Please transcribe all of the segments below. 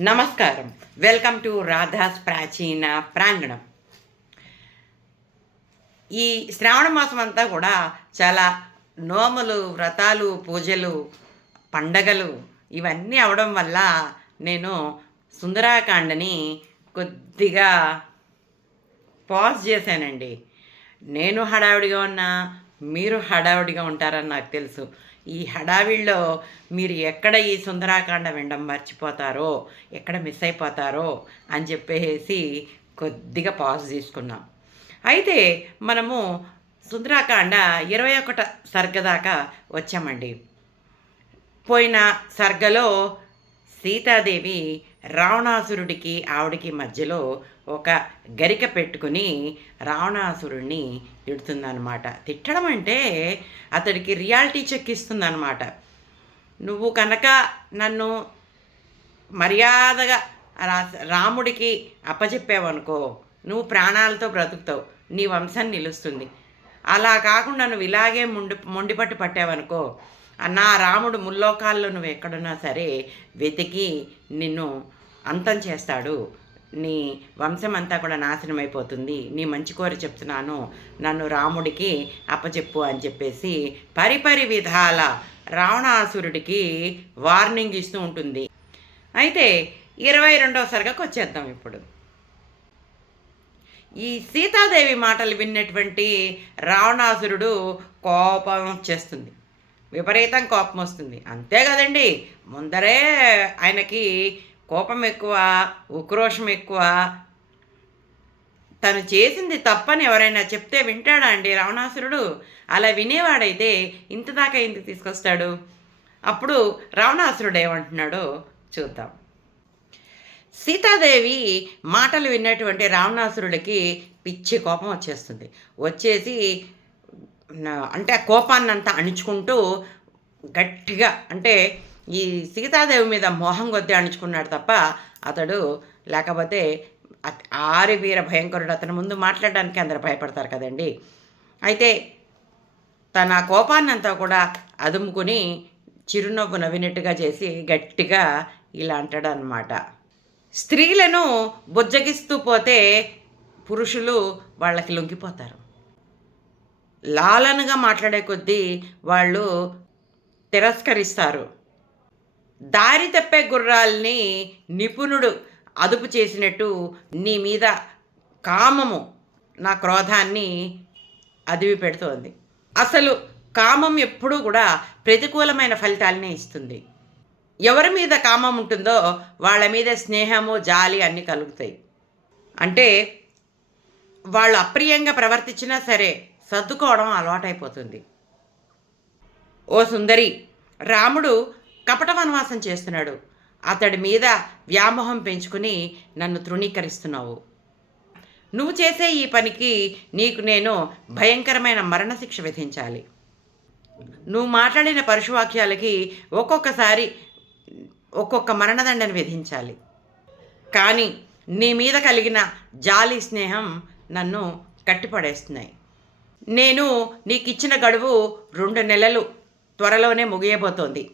నమస్కారం. Welcome to Radha's ప్రాచీన ప్రాంగణం. ఈ శ్రావణ మాసం అంతా కూడా చాలా నోములు వ్రతాలు పూజలు పండగలు ఇవన్నీ అవడం వల్ల నేను సుందరాకాండని కొద్దిగా పాజ్ చేశానండి. నేను హడావిడిగా ఉన్నా మీరు హడావిడిగా ఉంటారని నాకు తెలుసు. ఈ హడావిడిలో మీరు ఎక్కడ ఈ సుందరాకాండ వినడం మర్చిపోతారో ఎక్కడ మిస్ అయిపోతారో అని చెప్పేసి కొద్దిగా పాజ్ తీసుకున్నాం అయితే మనము సుందరాకాండ ఇరవై ఒకట సర్గ దాకా వచ్చామండి. పోయిన సర్గలో సీతాదేవి రావణాసురుడికి ఆవిడికి మధ్యలో ఒక గరిక పెట్టుకుని రావణాసురుడిని తిడుతుందనమాట తిట్టడం అంటే అతడికి రియాలిటీ చెక్ ఇస్తుందనమాట నువ్వు కనుక నన్ను మర్యాదగా రా- రాముడికి అప్పచెప్పావనుకో నువ్వు ప్రాణాలతో బ్రతుకుతావు నీ వంశం నిలుస్తుంది. అలా కాకుండా నువ్వు ఇలాగే ముండి మొండిపట్టు పట్టావనుకో నా రాముడు ముల్లోకాల్లో నువ్వు ఎక్కడున్నా సరే వెతికి నిన్ను అంతం చేస్తాడు. నీ వంశం అంతా కూడా నాశనం అయిపోతుంది నీ మంచి కోరి చెప్తున్నాను. నన్ను రాముడికి అప్పచెప్పు అని చెప్పేసి పరిపరి విధాల రావణాసురుడికి వార్నింగ్ ఇస్తూ ఉంటుంది. అయితే ఇరవై రెండవ సరిగకు వచ్చేద్దాం ఇప్పుడు. ఈ సీతాదేవి మాటలు విన్నటువంటి రావణాసురుడు కోపం చేస్తుంది. విపరీతం కోపం వస్తుంది. అంతే కదండి. ముందరే ఆయనకి కోపం ఎక్కువ ఉక్రోషం ఎక్కువ. తను చేసింది తప్పని ఎవరైనా చెప్తే వింటాడా అండి రావణాసురుడు అలా వినేవాడైతే ఇంత దాకా ఎందుకు తీసుకొస్తాడు? అప్పుడు రావణాసురుడు ఏమంటున్నాడో చూద్దాం. సీతాదేవి మాటలు విన్నటువంటి రావణాసురుడికి పిచ్చి కోపం వచ్చేస్తుంది. వచ్చేసి అంటే కోపాన్నంతా అణుచుకుంటూ గట్టిగా అంటే ఈ సీతాదేవి మీద మోహం కొద్దీ అణుచుకున్నాడు తప్ప అతడు లేకపోతే ఆరి వీర భయంకరుడు అతని ముందు మాట్లాడడానికి అందరు భయపడతారు కదండి. అయితే తన కోపాన్ని అంతా కూడా అదుముకుని చిరునవ్వు నవ్వినట్టుగా చేసి గట్టిగా ఇలా అంటాడనమాట స్త్రీలను బుజ్జగిస్తూ పోతే పురుషులు వాళ్ళకి లొంగిపోతారు. లాలనగా మాట్లాడే కొద్దీ వాళ్ళు తిరస్కరిస్తారు. దారి తప్పే గుర్రాల్ని నిపుణుడు అదుపు చేసినట్టు నీ మీద కామము నా క్రోధాన్ని అదివి పెడుతోంది. అసలు కామం ఎప్పుడూ కూడా ప్రతికూలమైన ఫలితాలనే ఇస్తుంది. ఎవరి మీద కామం ఉంటుందో వాళ్ళ మీద స్నేహము జాలి అన్నీ కలుగుతాయి. అంటే వాళ్ళు అప్రియంగా ప్రవర్తించినా సరే సర్దుకోవడం అలవాటైపోతుంది. ఓ సుందరి రాముడు కపట వనవాసం చేస్తున్నాడు. అతడి మీద వ్యామోహం పెంచుకుని నన్ను తృణీకరిస్తున్నావు. నువ్వు చేసే ఈ పనికి నీకు నేను భయంకరమైన మరణశిక్ష విధించాలి. నువ్వు మాట్లాడిన పరుషవాక్యాలకి ఒక్కొక్కసారి ఒక్కొక్క మరణదండను విధించాలి. కానీ నీ మీద కలిగిన జాలి స్నేహం నన్ను కట్టిపడేస్తున్నాయి. నేను నీకు ఇచ్చిన గడువు రెండు నెలలు త్వరలోనే ముగియబోతోంది.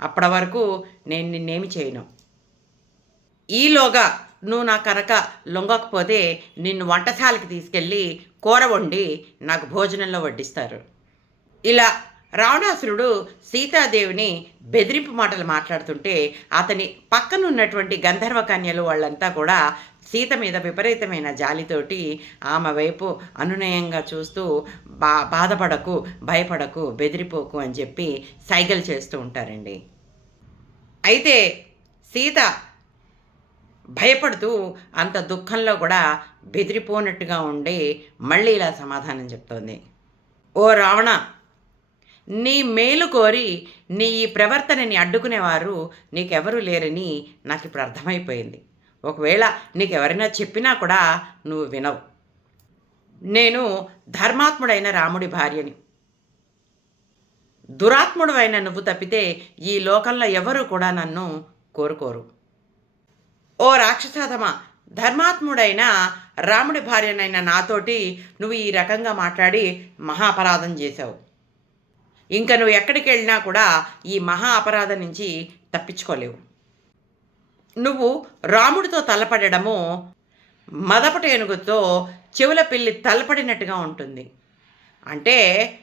అప్పటి వరకు నేను నిన్నేమి చేయను. ఈలోగా నువ్వు నా కనుక లొంగకపోతే నిన్ను వంటశాలకి తీసుకెళ్ళి కూర వండి నాకు భోజనంలో వడ్డిస్తారు. ఇలా రావణాసురుడు సీతాదేవిని బెదిరింపు మాటలు మాట్లాడుతుంటే అతని పక్కనున్నటువంటి గంధర్వ కన్యలు వాళ్ళంతా కూడా సీత మీద విపరీతమైన జాలితోటి ఆమె వైపు అనునయంగా చూస్తూ బా బాధపడకు భయపడకు బెదిరిపోకు అని చెప్పి సైగలు చేస్తూ ఉంటారండి. అయితే సీత భయపడుతూ అంత దుఃఖంలో కూడా బెదిరిపోనట్టుగా ఉండి మళ్ళీ ఇలా సమాధానం చెప్తోంది. ఓ రావణ నీ మేలు కోరి నీ ఈ ప్రవర్తనని అడ్డుకునేవారు నీకెవరూ లేరని నాకు ఇప్పుడు అర్థమైపోయింది. ఒకవేళ నీకు ఎవరైనా చెప్పినా కూడా నువ్వు వినవు. నేను ధర్మాత్ముడైన రాముడి భార్యని. దురాత్ముడు అయిన నువ్వు తప్పితే ఈ లోకంలో ఎవరు కూడా నన్ను కోరుకోరు. ఓ రాక్షసాధమ ధర్మాత్ముడైన రాముడి భార్యనైన నాతోటి నువ్వు ఈ రకంగా మాట్లాడి మహా అపరాధం చేశావు. ఇంకా నువ్వు ఎక్కడికి వెళ్ళినా కూడా ఈ మహా అపరాధం నుంచి తప్పించుకోలేవు. నువ్వు రాముడితో తలపడము మదపట ఏనుగుతో చెవుల పిల్లి తలపడినట్టుగా ఉంటుంది. అంటే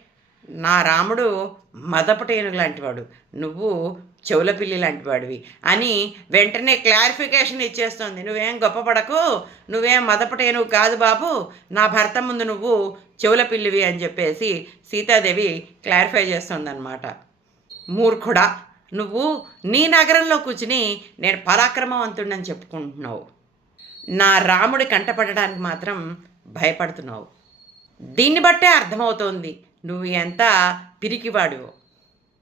నా రాముడు మదపట ఏనుగు లాంటివాడు నువ్వు చెవుల పిల్లి లాంటివాడివి అని వెంటనే క్లారిఫికేషన్ ఇచ్చేస్తుంది. నువ్వేం గొప్పపడకు నువ్వేం మదపట ఏనుగు కాదు బాబు నా భర్త ముందు నువ్వు చెవుల పిల్లివి అని చెప్పేసి సీతాదేవి క్లారిఫై చేస్తుందన్నమాట. మూర్ఖుడా నువ్వు నీ నగరంలో కూర్చుని నేను పరాక్రమవంతుడని చెప్పుకుంటున్నావు. నా రాముడి కంటపడడానికి మాత్రం భయపడుతున్నావు. దీన్ని బట్టే అర్థమవుతోంది నువ్వు ఎంత పిరికివాడివో.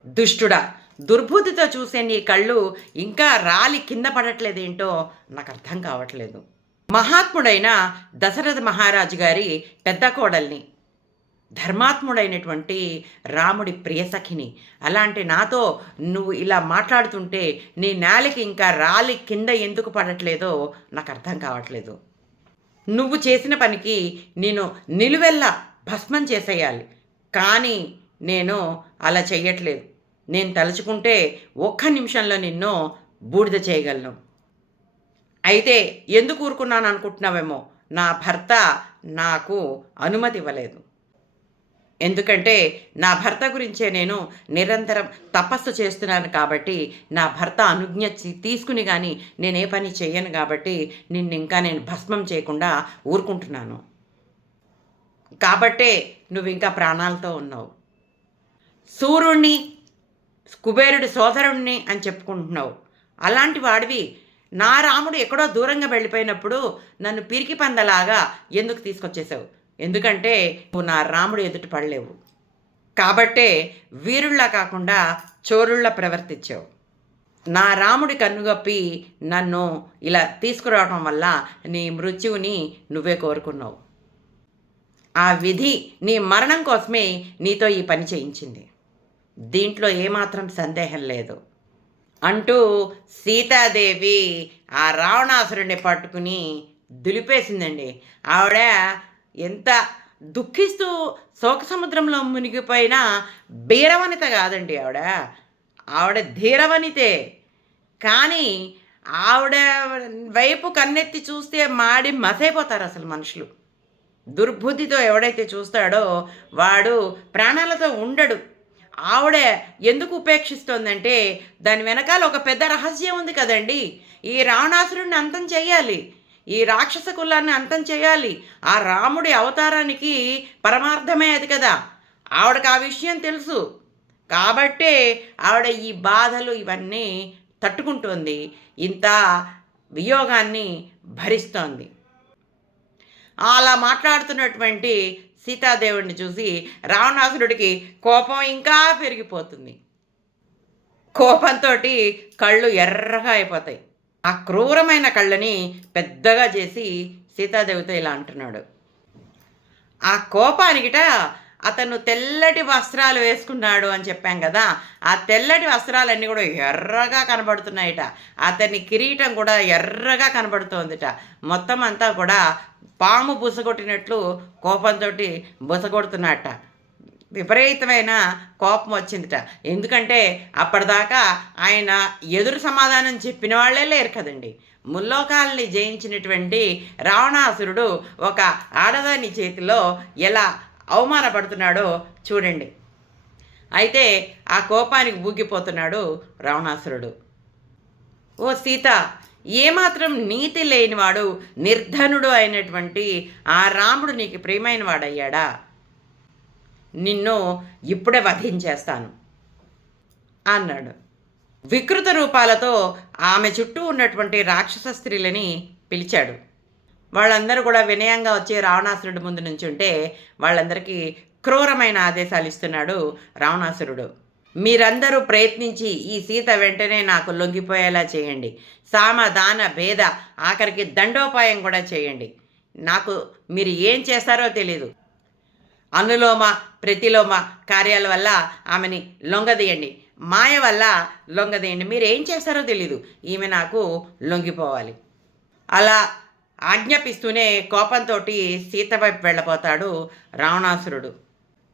దుష్టుడా దుర్బుద్ధితో చూసే నీ కళ్ళు ఇంకా రాలి కింద పడట్లేదేంటో నాకు అర్థం కావట్లేదు. మహాత్ముడైన దశరథ మహారాజు గారి పెద్ద కోడల్ని ధర్మాత్ముడైనటువంటి రాముడి ప్రియసఖిని అలాంటి నాతో నువ్వు ఇలా మాట్లాడుతుంటే నీ నేలకి ఇంకా రాలి కింద ఎందుకు పడట్లేదో నాకు అర్థం కావట్లేదు. నువ్వు చేసిన పనికి నేను నిలువెల్లా భస్మం చేసేయాలి. కానీ నేను అలా చెయ్యట్లేదు. నేను తలుచుకుంటే ఒక్క నిమిషంలో నిన్ను బూడిద చేయగలను. అయితే ఎందుకు ఊరుకున్నాను అనుకుంటున్నావేమో నా భర్త నాకు అనుమతి ఇవ్వలేదు. ఎందుకంటే నా భర్త గురించే నేను నిరంతరం తపస్సు చేస్తున్నాను కాబట్టి నా భర్త అనుజ్ఞ తీసుకుని కానీ నేనే పని చేయను కాబట్టి నిన్ను ఇంకా నేను భస్మం చేయకుండా ఊరుకుంటున్నాను. కాబట్టే నువ్వు ఇంకా ప్రాణాలతో ఉన్నావు. సూర్యుణ్ణి కుబేరుడి సోదరుణ్ణి అని చెప్పుకుంటున్నావు. అలాంటి వాడివి నా రాముడు ఎక్కడో దూరంగా వెళ్ళిపోయినప్పుడు నన్ను పిరికి పందలాగా ఎందుకు తీసుకొచ్చేసావు? ఎందుకంటే నువ్వు నా రాముడు ఎదుట పడలేవు. కాబట్టే వీరుళ్ళ కాకుండా చోరుళ్ళ ప్రవర్తించావు. నా రాముడి కన్నుగప్పి నన్ను ఇలా తీసుకురావడం వల్ల నీ మృత్యువుని నువ్వే కోరుకున్నావు. ఆ విధి నీ మరణం కోసమే నీతో ఈ పని చేయించింది. దీంట్లో ఏమాత్రం సందేహం లేదు. అంటూ సీతాదేవి ఆ రావణాసురుడిని పట్టుకుని దులిపేసిందండి. ఆవిడ ఎంత దుఃఖిస్తూ శోక సముద్రంలో మునిగిపోయిన బీరవనిత కాదండి ఆవిడ. ఆవిడ ధీరవనితే. కానీ ఆవిడ వైపు కన్నెత్తి చూస్తే మాడి మసైపోతారు అసలు మనుషులు. దుర్బుద్ధితో ఎవడైతే చూస్తాడో వాడు ప్రాణాలతో ఉండడు. ఆవిడ ఎందుకు ఉపేక్షిస్తోందంటే దాని వెనకాల ఒక పెద్ద రహస్యం ఉంది కదండి. ఈ రావణాసురుడిని అంతం చేయాలి. ఈ రాక్షస కులాన్ని అంతం చేయాలి. ఆ రాముడి అవతారానికి పరమార్థమే అది కదా. ఆవిడకి ఆ విషయం తెలుసు. కాబట్టే ఆవిడ ఈ బాధలు ఇవన్నీ తట్టుకుంటోంది. ఇంత వియోగాన్ని భరిస్తోంది. అలా మాట్లాడుతున్నటువంటి సీతాదేవుడిని చూసి రావణాసురుడికి కోపం ఇంకా పెరిగిపోతుంది. కోపంతో కళ్ళు ఎర్రగా అయిపోతాయి. ఆ క్రూరమైన కళ్ళని పెద్దగా చేసి సీతాదేవితో ఇలా అంటున్నాడు. ఆ కోపానికిట అతను తెల్లటి వస్త్రాలు వేసుకున్నాడు అని చెప్పాం కదా ఆ తెల్లటి వస్త్రాలన్నీ కూడా ఎర్రగా కనబడుతున్నాయిట. అతని కిరీటం కూడా ఎర్రగా కనబడుతోందిట. మొత్తం అంతా కూడా పాము బుసగొట్టినట్లు కోపంతో బుసగొడుతున్నట్ట విపరీతమైన కోపం వచ్చిందిట. ఎందుకంటే అప్పటిదాకా ఆయన ఎదురు సమాధానం చెప్పిన వాళ్ళే లేరు కదండి. ముల్లోకాల్ని జయించినటువంటి రావణాసురుడు ఒక ఆడదాని చేతిలో ఎలా అవమానపడుతున్నాడో చూడండి. అయితే ఆ కోపానికి ఊగిపోతున్నాడు రావణాసురుడు. ఓ సీత ఏమాత్రం నీతి లేనివాడు నిర్ధనుడు అయినటువంటి ఆ రాముడు నీకు ప్రియమైన వాడయ్యాడా నిన్ను ఇప్పుడే వధించేస్తాను. అన్నాడు. వికృత రూపాలతో ఆమె చుట్టూ ఉన్నటువంటి రాక్షస స్త్రీలని పిలిచాడు. వాళ్ళందరూ కూడా వినయంగా వచ్చి రావణాసురుడి ముందు నుంచుంటే వాళ్ళందరికీ క్రూరమైన ఆదేశాలు ఇస్తున్నాడు రావణాసురుడు. మీరందరూ ప్రయత్నించి ఈ సీత వెంటనే నాకు లొంగిపోయేలా చేయండి. సామ దాన భేద ఆఖరికి దండోపాయం కూడా చేయండి. నాకు మీరు ఏం చేస్తారో తెలీదు. అనులోమ ప్రతిలోమ కార్యాల వల్ల ఆమెని లొంగదీయండి. మాయ వల్ల లొంగదీయండి. మీరు ఏం చేస్తారో తెలీదు. ఈమె నాకు లొంగిపోవాలి. అలా ఆజ్ఞాపిస్తూనే కోపంతో సీత వైపు వెళ్ళబోతాడు రావణాసురుడు.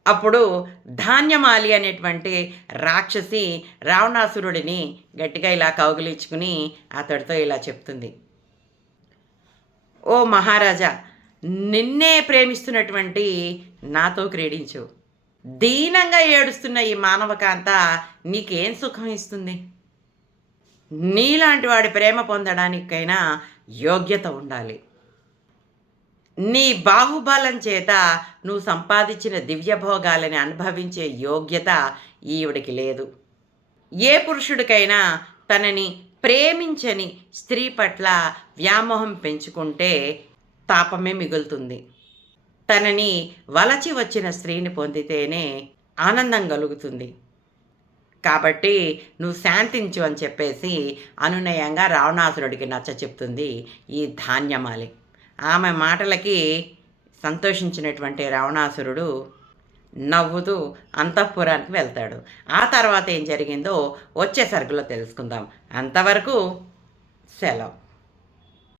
అప్పుడు ధాన్యమాలి అనేటువంటి రాక్షసి రావణాసురుడిని గట్టిగా ఇలా కౌగిలించుకుని అతడితో ఇలా చెప్తుంది. ఓ మహారాజా నిన్నే ప్రేమిస్తున్నటువంటి నాతో క్రీడించు. దీనంగా ఏడుస్తున్న ఈ మానవకాంత నీకేం సుఖం ఇస్తుంది? నీలాంటి వాడి ప్రేమ పొందడానికైనా యోగ్యత ఉండాలి. నీ బాహుబలం చేత నువ్వు సంపాదించిన దివ్యభోగాలని అనుభవించే యోగ్యత ఈవిడికి లేదు. ఏ పురుషుడికైనా తనని ప్రేమించని స్త్రీ పట్ల వ్యామోహం పెంచుకుంటే తాపమే మిగులుతుంది. తనని వలచి వచ్చిన స్త్రీని పొందితేనే ఆనందం కలుగుతుంది. కాబట్టి నువ్వు శాంతించు అని చెప్పేసి అనునయంగా రావణాసురుడికి నచ్చ చెప్తుంది ఈ ధాన్యమాలి. ఆమె మాటలకి సంతోషించినటువంటి రావణాసురుడు నవ్వుతూ అంతఃపురానికి వెళ్తాడు. ఆ తర్వాత ఏం జరిగిందో వచ్చే సరుకులో తెలుసుకుందాం. అంతవరకు సెలవు.